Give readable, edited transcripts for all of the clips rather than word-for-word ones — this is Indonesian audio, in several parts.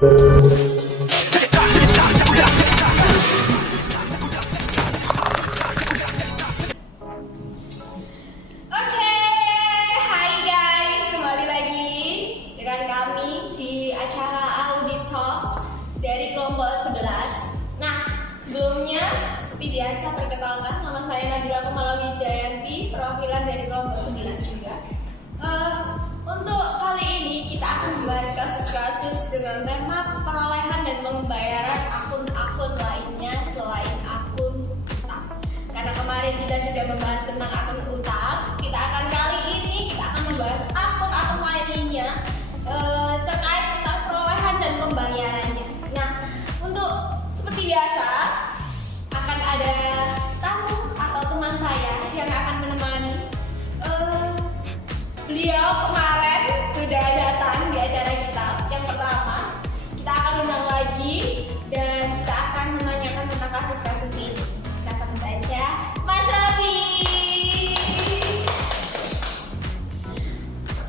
Oke, hai guys, kembali lagi dengan kami di acara Audit Talk dari kelompok 11. Nah, sebelumnya seperti biasa perkenalkan, nama saya Nabila Kumala Wisjayanti, perwakilan dari kelompok 11 juga. Untuk kali ini kita akan membahas kasus-kasus dengan tema perolehan dan pembayaran akun-akun lainnya selain akun utang. Karena kemarin kita sudah membahas tentang akun utang, kali ini kita akan membahas akun-akun lainnya terkait tentang perolehan dan pembayarannya. Nah, untuk seperti biasa akan ada tamu atau teman saya yang akan menemani. Beliau kemarin sudah datang di acara kita yang pertama. Kita akan undang lagi dan kita akan menanyakan tentang kasus-kasus ini. Kita sambut aja Mas Raffi.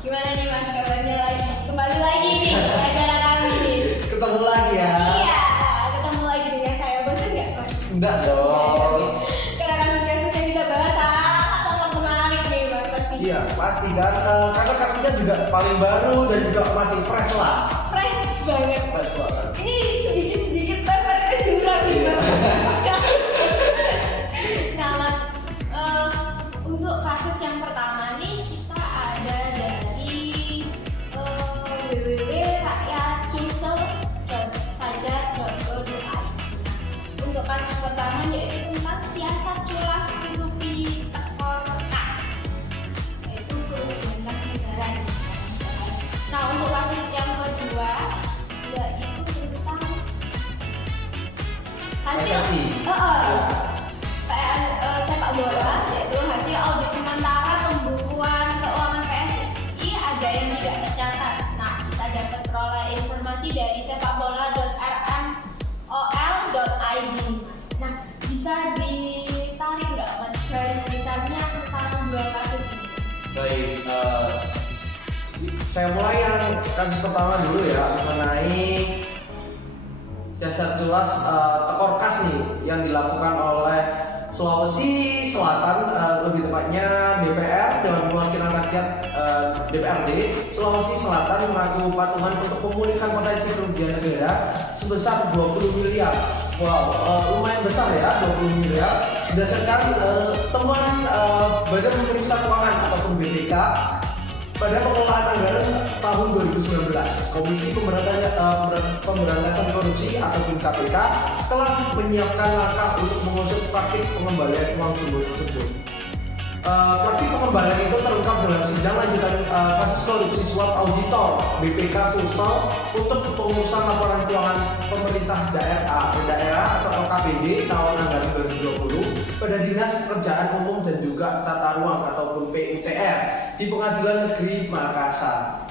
Gimana nih Mas kabarnya lagi? Kembali lagi nih ke acara kami nih. Ketemu lagi ya? Iya, ketemu lagi dengan saya. Bosan nggak Mas? Enggak dong. Karena kasus-kasus yang kita bahas sangat menarik nih Mas pasti. Iya pasti kan, karena kasusnya juga paling baru dan juga masih fresh lah. Fresh banget. Fresh banget. Ini sedikit-sedikit lempar ke jurang nih Mas. Nah Mas, untuk kasus yang pertama nih kita ada dari www.rakyatsulsel.fajar.go.id. Untuk kasus pertama yaitu tentang siasat culas tutupi tekor kas, yaitu kerugian kas negara. Nah untuk kasus yang kedua yaitu tentang hasil sepak bola, yaitu hasil audit sementara pembukuan keuangan PSSI ada yang tidak tercatat. Nah kita dapat peroleh informasi dari sepakbola.rmol.id. Nah bisa ditarik nggak Mas garis besarnya tentang dua kasus ini? Baik, saya mulai yang kasus pertama dulu ya, mengenai siasat culas tekor kas nih yang dilakukan oleh Sulawesi Selatan, lebih tepatnya DPR, Dewan Perwakilan Rakyat DPRD Sulawesi Selatan mengaku patungan untuk pemulihan potensi kerugian negara sebesar 20 miliar. Wow, lumayan besar ya, 20 miliar. Berdasarkan temuan Badan Pemeriksa Keuangan ataupun BPK pada pengelolaan anggaran tahun 2019, Komisi Pemberantasan Korupsi ataupun KPK telah menyiapkan langkah untuk mengusut praktik pengembalian uang sumber tersebut. Praktik pengembalian itu terungkap dalam sidang lanjutan kasus korupsi suap auditor BPK Sulsel untuk pengurusan laporan keuangan pemerintah daerah atau OKPD tahun anggaran 2020 pada Dinas Pekerjaan Umum dan juga Tata Ruang ataupun PUTR di Pengadilan Negeri Makassar.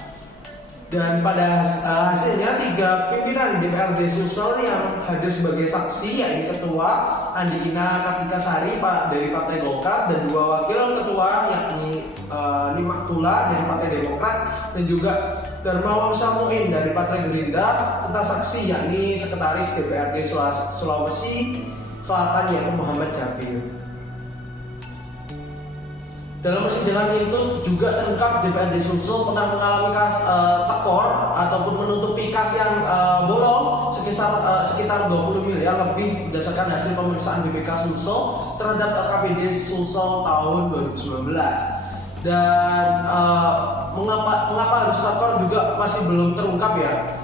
Dan pada hasilnya 3 pimpinan DPRD Sulsel yang hadir sebagai saksi, yaitu Ketua Andi Ina Kartika Sari dari Partai Golkar dan 2 wakil ketua yakni Nimak Tula dari Partai Demokrat dan juga Darmawan Samuin dari Partai Gerindra, serta saksi yakni Sekretaris DPRD Sulawesi Selatan yaitu Muhammad Jabir. Dalam persidangan itu juga terungkap DPRD Sulsel pernah mengalami tekor ataupun menutupi kas yang bolong sekitar 20 miliar lebih berdasarkan hasil pemeriksaan BPK Sulsel terhadap LKPD Sulsel tahun 2019. Dan mengapa harus tekor juga masih belum terungkap ya.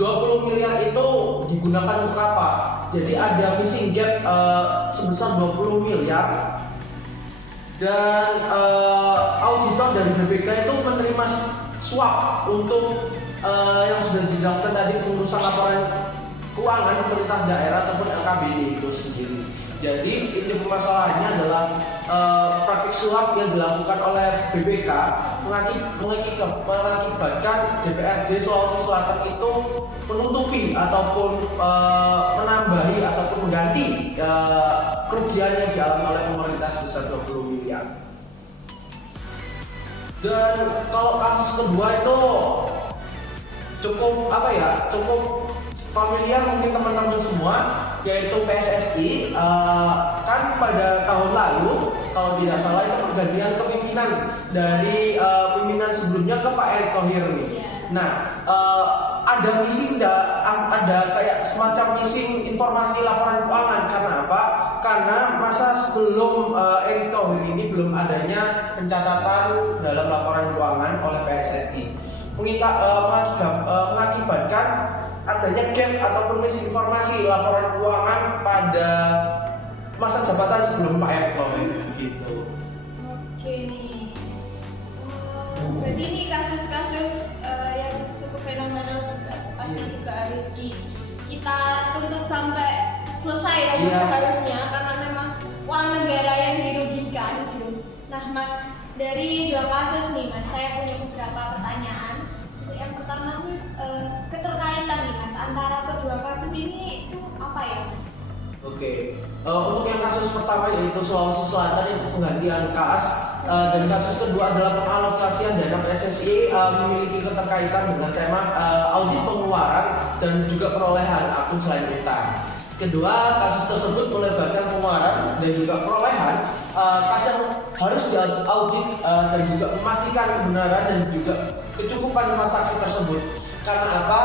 20 miliar itu digunakan untuk apa? Jadi ada missing gap sebesar 20 miliar. Dan auditor dari BPK itu menerima suap untuk yang sudah dijelaskan tadi pengurusan laporan keuangan pemerintah daerah ataupun LKPD itu sendiri. Jadi inti permasalahannya adalah praktik suap yang dilakukan oleh BPK mengakibatkan DPRD Sulawesi Selatan itu menutupi ataupun menambahi ataupun mengganti kerugian yang dialami oleh pemerintah sebesar 20 miliar. Dan kalau kasus kedua itu cukup cukup familiar mungkin teman-teman semua, yaitu PSSI kan pada tahun lalu kalau tidak salah itu pergantian kepemimpinan dari pimpinan sebelumnya ke Pak Erick Thohir nih. Nah, ada missing ada kayak semacam missing informasi laporan keuangan. Karena apa? Karena masa sebelum Erick Thohir ini belum adanya pencatatan dalam laporan keuangan oleh PSSI, mengakibatkan adanya gap ataupun misinformasi laporan keuangan pada masa jabatan sebelum Pak Erick Thohir gitu. Oke nih. Berarti ini kasus-kasus yang cukup fenomenal juga, pasti juga harus kita tuntut sampai selesai ya seharusnya, karena memang uang negara yang dirugikan gitu. Nah Mas, dari 2 kasus nih Mas, saya punya beberapa pertanyaan. Yang pertama nih, keterkaitan nih Mas antara kedua kasus ini itu apa ya Mas? Oke, untuk yang kasus pertama yaitu Sulawesi Selatan itu penggantian kas, dan kasus kedua adalah pengalokasian dana PSSI memiliki keterkaitan dengan tema audit pengeluaran dan juga perolehan akun selain utang. Kedua, kasus tersebut melibatkan pengeluaran dan juga perolehan kas yang harus diaudit dan juga memastikan kebenaran dan juga kecukupan transaksi tersebut. Karena apa?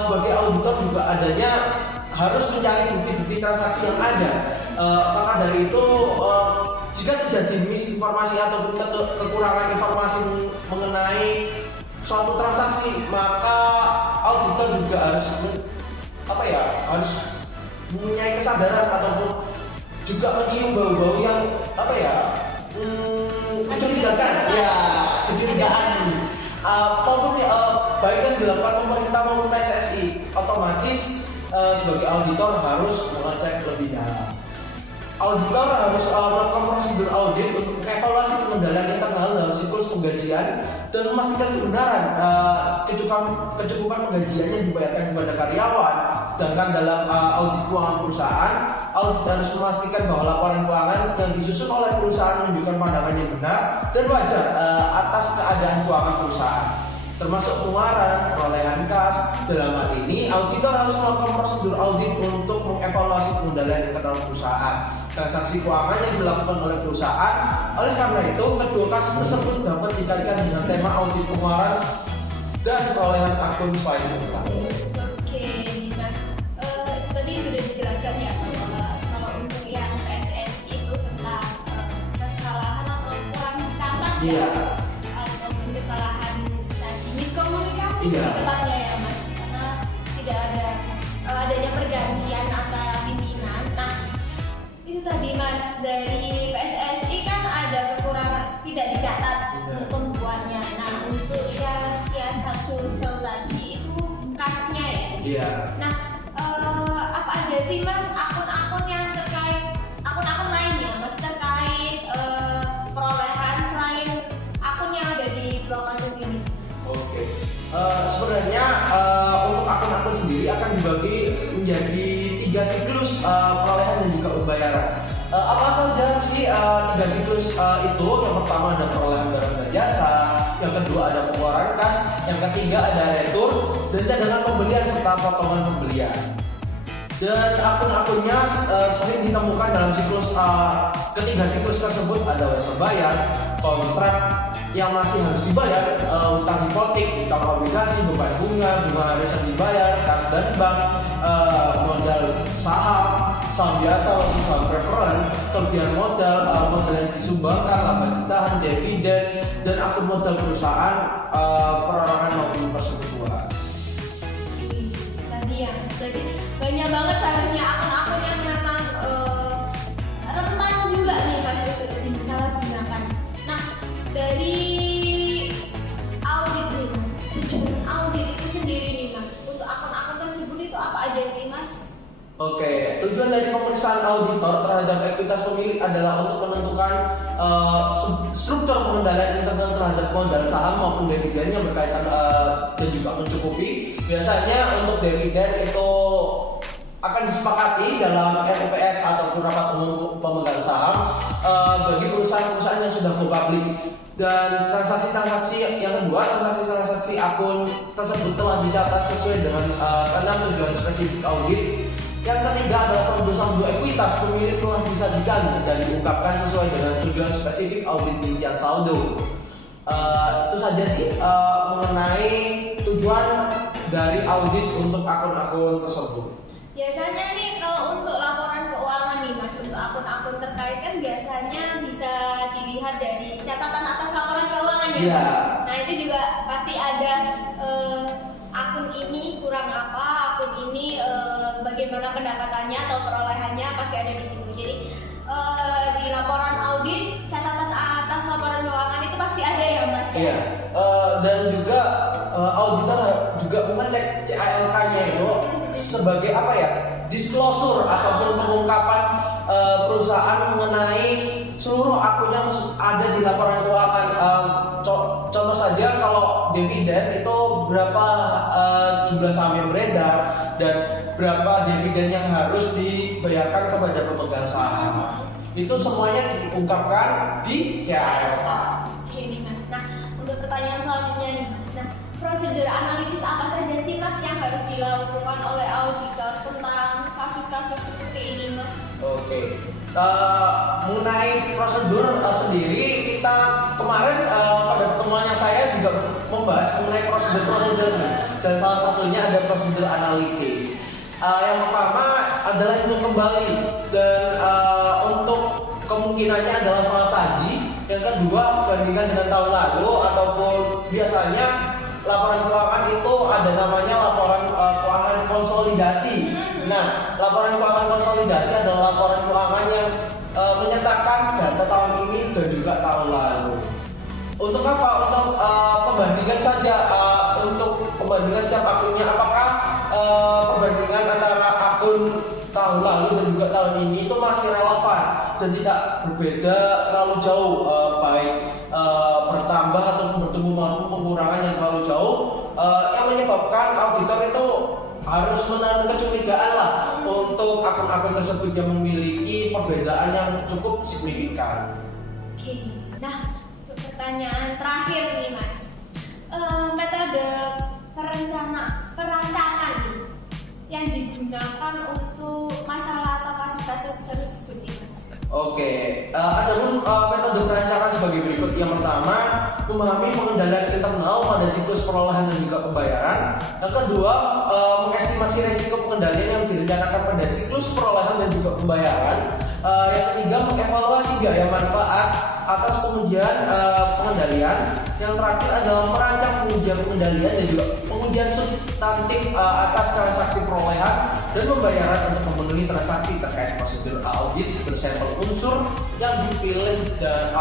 Sebagai auditor juga adanya harus mencari bukti-bukti transaksi yang ada. Maka dari itu, jika terjadi misinformasi ataupun kekurangan informasi mengenai suatu transaksi, maka auditor juga harus harus mempunyai kesadaran ataupun juga mencium bau-bau yang mencurigakan, kecurigaan. Maupun baik yang dilakukan pemerintah maupun PSSI, otomatis sebagai auditor harus mengecek lebih dalam. Auditor harus melakukan prosedur audit untuk mengevaluasi pengendalian internal dalam siklus penggajian dan memastikan kebenaran kecukupan penggajian yang dibayarkan kepada karyawan. Sedangkan dalam audit keuangan perusahaan, audit harus memastikan bahwa laporan keuangan yang disusun oleh perusahaan menunjukkan pandangan yang benar dan wajar atas keadaan keuangan perusahaan, termasuk pengeluaran, perolehan kas. Dalam hal ini, auditor harus melakukan prosedur audit untuk mengevaluasi pengendalian internal perusahaan, transaksi keuangan yang dilakukan oleh perusahaan. Oleh karena itu, kedua kasus tersebut dapat dikaitkan dengan tema audit pengeluaran dan perolehan akun selain utang. Oke, Mas. Itu tadi sudah dijelaskan ya bahwa kalau untuk yang PSSI itu tentang kesalahan atau kurang dicatat ataupun kesalahan miskomunikasi kedepannya ya Mas, karena tidak ada adanya pergantian antara pimpinan. Nah itu tadi Mas, dari PSSI kan ada kekurangan tidak dicatat untuk pembuatnya. Nah untuk yang siasat Sulsel tadi itu kasnya ya. Nah apa aja sih Mas akun-akun yang terkait, akun-akun lainnya Mas terkait perolehan selain akun yang ada di 2 kasus ini? Oke, sebenarnya untuk akun-akun sendiri akan dibagi menjadi 3 siklus perolehan dan juga pembayaran. Apa saja sih 3 siklus itu? Yang pertama ada perolehan barang dan jasa, yang kedua ada pengeluaran kas, yang ketiga ada retur dan cadangan pembelian serta potongan pembelian. Dan akun-akunnya sering ditemukan dalam siklus ketiga siklus tersebut ada wajib bayar, kontrak yang masih harus dibayar, utang hipotek, utang obligasi, beban bunga harus dibayar, kas dan bank, modal saham biasa, saham preferen, kelebihan modal, modal yang disumbangkan, laba ditahan, dividen, dan akun modal perusahaan, perorangan maupun persekutuan. Tadi ya, jadi banyak banget seharusnya akun-akun yang memang rentan juga nih Mas itu disalahgunakan. Nah dari audit nih Mas, tujuan audit itu sendiri nih Mas, untuk akun-akun tersebut itu apa aja sih Mas? Oke, tujuan dari pemeriksaan auditor terhadap ekuitas pemilik adalah untuk menentukan struktur pengendalian internal terhadap modal saham maupun dividen yang berkaitan dan juga mencukupi. Biasanya untuk dividen itu akan disepakati dalam RUPS ataupun rapat umum pemegang saham bagi perusahaan-perusahaan yang sudah go public. Dan transaksi-transaksi yang kedua, transaksi-transaksi akun tersebut telah dicatat sesuai dengan 6 tujuan spesifik audit. Yang ketiga adalah saldo ekuitas pemilik telah disajikan dan diungkapkan sesuai dengan tujuan spesifik audit rincian saldo. Itu saja sih mengenai tujuan dari audit untuk akun-akun tersebut. Biasanya nih kalau untuk laporan keuangan nih Mas, untuk akun-akun terkait kan biasanya bisa dilihat dari catatan atas laporan keuangan ya. Iya. Nah itu juga pasti ada akun ini kurang apa, akun ini bagaimana pendapatannya atau perolehannya pasti ada di situ. Jadi di laporan audit catatan atas laporan keuangan itu pasti ada ya Mas ya. Iya. Dan juga auditor juga mengecek CALK-nya itu sebagai apa ya, disclosure ataupun pengungkapan perusahaan mengenai seluruh akun yang ada di laporan keuangan. Contoh saja kalau dividen itu berapa jumlah saham yang beredar dan berapa dividen yang harus dibayarkan kepada pemegang saham. Itu semuanya diungkapkan di CALK. Oke nih Mas. Nah untuk pertanyaan selanjutnya nih Mas. Nah prosedur analitis apa saja sih Mas yang harus dilakukan oleh auditor tentang kasus-kasus seperti ini Mas? Oke. Mengenai prosedur sendiri, kita kemarin pada pertemuannya saya juga membahas mengenai prosedur dan salah satunya ada prosedur analitis. Yang pertama adalah hitung kembali dan untuk kemungkinannya adalah salah saji. Yang kedua bandingkan dengan tahun lalu ataupun biasanya laporan keuangan itu ada namanya laporan keuangan konsolidasi. Nah, laporan keuangan konsolidasi adalah laporan keuangan yang menyertakan data tahun ini dan juga tahun lalu. Untuk apa? Untuk pembandingan saja, untuk pembandingan setiap akunnya apakah perbandingan antara akun tahun lalu dan juga tahun ini itu masih relevan dan tidak berbeda terlalu jauh, baik bertambah ataupun bertumbuh maupun pengurangan yang terlalu jauh, yang menyebabkan auditor itu harus menaruh kecurigaan lah untuk akun-akun tersebut yang memiliki perbedaan yang cukup signifikan. Oke, nah untuk pertanyaan terakhir nih Mas, metode perancangan nih yang digunakan untuk masalah atau kasus-kasus tersebut nih Mas. Oke, adapun metode perancangan sebagai berikut. Yang pertama, memahami pengendalian internal pada siklus perolehan dan juga pembayaran. Yang kedua, mengestimasi risiko pengendalian yang direncanakan pada siklus perolehan dan juga pembayaran. Yang ketiga, mengevaluasi gaya manfaat atas pengujian pengendalian. Yang terakhir adalah merancang pengujian pengendalian dan juga pengujian substantif atas transaksi perolehan dan pembayaran untuk memenuhi transaksi terkait prosedur audit bersampel unsur yang dipilih dan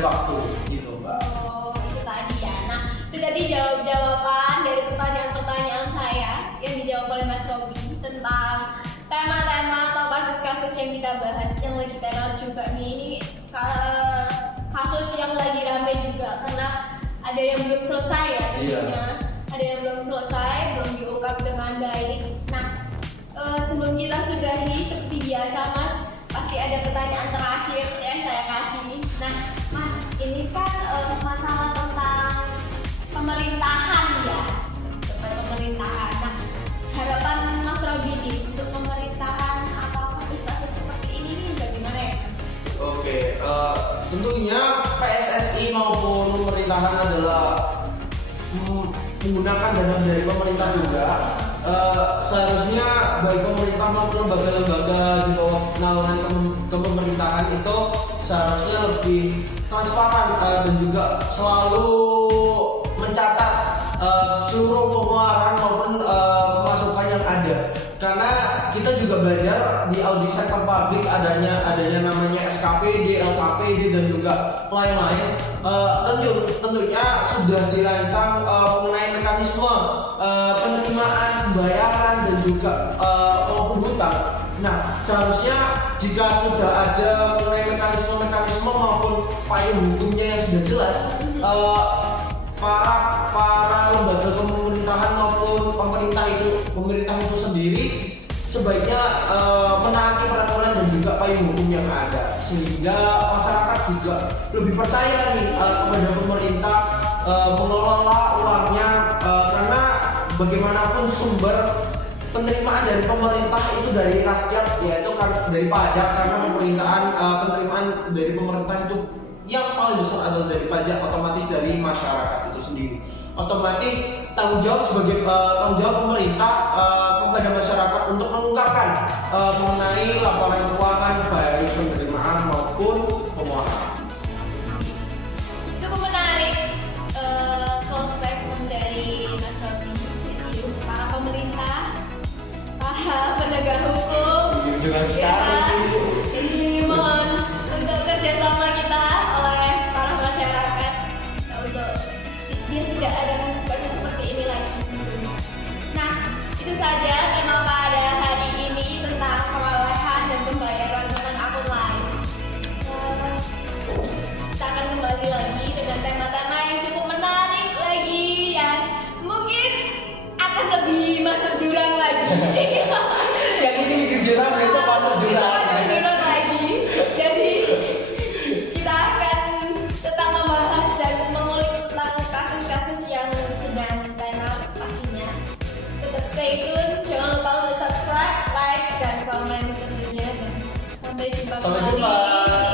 waktu gitu Mbak. Oh itu tadi ya. Nah itu tadi jawaban dari pertanyaan-pertanyaan saya yang dijawab oleh Mas Robi tentang tema-tema atau kasus-kasus yang kita bahas yang lagi tenar juga nih. Ini kasus yang lagi rame juga karena ada yang belum selesai ya tentunya. Ada yang belum selesai, belum diungkap dengan baik. Nah sebelum kita sudahi seperti biasa Mas, pasti ada pertanyaan terakhir yang saya kasih. Nah Mas, ini kan masalah tentang pemerintahan ya, tentang pemerintahan. Nah harapan Mas Robi nih untuk pemerintahan atau kasus-kasus seperti ini nih bagaimana ya Mas? Oke, tentunya PSSI maupun pemerintahan adalah menggunakan dana dari pemerintah juga. Seharusnya baik pemerintah maupun lembaga-lembaga di bawah naungan kepemerintahan itu seharusnya lebih transparan dan juga selalu mencatat seluruh pengeluaran maupun pemasukan yang ada. Karena kita juga belajar di audit sektor publik adanya namanya SKPD, LKPD dan juga lain-lain. Tentunya sudah dirancang mengenai mekanisme penerimaan, pembayaran dan juga maupun hutang. Nah, seharusnya jika sudah ada mengenai mekanisme maupun payung hukumnya yang sudah jelas, para lembaga pemerintahan maupun pemerintah itu sendiri sebaiknya menaati peraturan dan juga payung hukum yang ada sehingga masyarakat juga lebih percaya nih kepada pemerintah mengelola uangnya, karena bagaimanapun sumber penerimaan dari pemerintah itu dari rakyat, yaitu kan dari pajak, karena penerimaan dari pemerintah itu yang paling besar adalah dari pajak, otomatis dari masyarakat itu sendiri. Otomatis tanggung jawab pemerintah kepada masyarakat untuk mengungkapkan mengenai laporan keuangan baik penerimaan maupun pengeluaran. Cukup menarik close statement dari Mas Robi. Jadi untuk para pemerintah, para penegak hukum, ini mohon untuk kerjasama kita oleh para masyarakat untuk biar tidak ada kasus-kasus seperti ini lagi. Nah, itu saja tema pada hari ini tentang perolehan dan pembayaran dengan akun lain. Kita akan kembali lagi dengan tema-tema yang cukup menarik lagi, yang mungkin akan lebih masuk jurang lagi. Yang ini bikin jurang, besok masuk jurang. Lagi. Jadi kita akan tetap membahas dan mengulik tentang kasus-kasus yang sedang tenar pastinya. Tetap stay tune, jangan lupa untuk subscribe, like, dan komen tentunya. Dan sampai jumpa Sampai kembali jumpa.